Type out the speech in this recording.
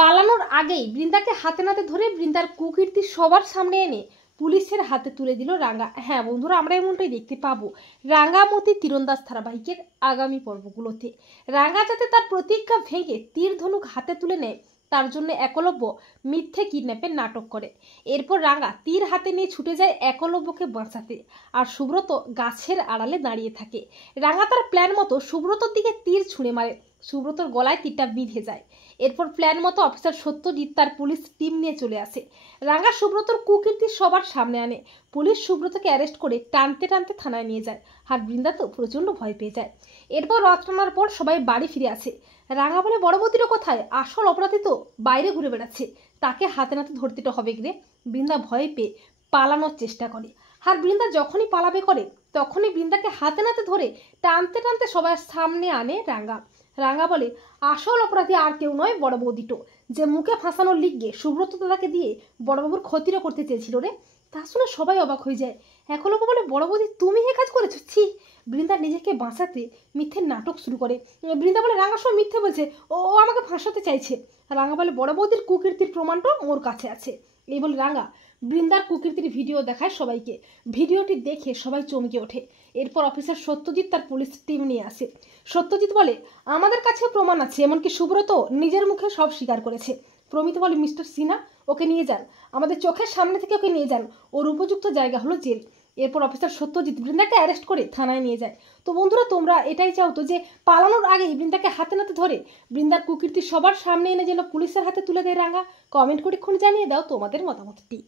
পালানোর আগেই বৃন্দাকে হাতে নাতে ধরে বৃন্দার কুকীর্তি সবার সামনে এনে পুলিশের হাতে তুলে দিল রাঙ্গা। হ্যাঁ বন্ধুরা, আমরা এমনটাই দেখতে পাবো রাঙ্গামতি তীরন্দাজ ধারাবাহিকের আগামী পর্বগুলোতে। রাঙ্গা যাতে তার প্রতিজ্ঞা ভেঙে তীর ধনুক হাতে তুলে নেয়, তার জন্য একলব্য মিথ্যে কিডন্যাপের নাটক করে। এরপর রাঙ্গা তীর হাতে নিয়ে ছুটে যায় একলব্যকে বাঁচাতে, আর সুব্রত গাছের আড়ালে দাঁড়িয়ে থাকে। রাঙ্গা তার প্ল্যান মতো সুব্রতর দিকে তীর ছুঁড়ে মারে, সুব্রতর গলায় তীরটা বিঁধে যায়। এরপর প্ল্যান মতো অফিসার সত্যজিৎ তার পুলিশ টিম নিয়ে চলে আসে। রাঙ্গা সুব্রতর কুকীর্তি সবার সামনে আনে। পুলিশ সুব্রতকে অ্যারেস্ট করে টানতে টানতে থানায় নিয়ে যায়, আর বৃন্দা তো প্রচন্ড ভয় পেয়ে যায়। এরপর রাত টানার পর সবাই বাড়ি ফিরে আসে। রাঙ্গা বলে, বড় বৌদিরও কোথায়? আসল অপরাধী তো বাইরে ঘুরে বেড়াচ্ছে, তাকে হাতে নাতে ধরতে তো হবে রে। বৃন্দা ভয় পেয়ে পালানোর চেষ্টা করে, আর বৃন্দা যখনই পালাবে করে তখনই বৃন্দাকে হাতে নাতে ধরে টানতে টানতে সবার সামনে আনে রাঙ্গা। রাঙ্গা বলে, আসল অপরাধী আর কেউ নয়, বড় বৌদিটো, যে মুখে ফাঁসানোর লিগে সুব্রত দাদাকে দিয়ে বড়বাবুর ক্ষতিরও করতে চেয়েছিল রে। তা শুনে সবাই অবাক হয়ে যায়। একলব্য বলে, বড় বৌদি তুমি এ কাজ করেছো? ছি। বৃন্দা নিজেকে বাঁচাতে মিথ্যের নাটক শুরু করে। বৃন্দা বলে, রাঙ্গা সব মিথ্যে বলছে, ও আমাকে ফাঁসাতে চাইছে। রাঙ্গা বলে, বড় বৌদির কুকীর্তির প্রমাণটা ওর কাছে আছে। এই বলে রাঙ্গা বৃন্দার কুকীর্তির ভিডিও দেখায় সবাইকে। ভিডিওটি দেখে সবাই চমকে ওঠে। এরপর অফিসার সত্যজিৎ তার পুলিশ টিম নিয়ে আসে। সত্যজিৎ বলে, আমাদের কাছে প্রমাণ আছে, এমনকি সুব্রত নিজের মুখে সব স্বীকার করেছে। প্রমিত বলে, মিস্টার সিনহা, ওকে নিয়ে যান, আমাদের চোখের সামনে থেকে ওকে নিয়ে যান, ওর উপযুক্ত জায়গা হলো জেল। এরপর অফিসার সত্যজিৎ বৃন্দাকে অ্যারেস্ট করে থানায় নিয়ে যায়। তো বন্ধুরা, তোমরা এটাই চাও তো যে পালানোর আগেই বৃন্দাকে হাতে নাতে ধরে বৃন্দার কুকীর্তি সবার সামনে এনে যেন পুলিশের হাতে তুলে দেয় রাঙ্গা? কমেন্ট করে জানিয়ে দাও তোমাদের মতামতটি।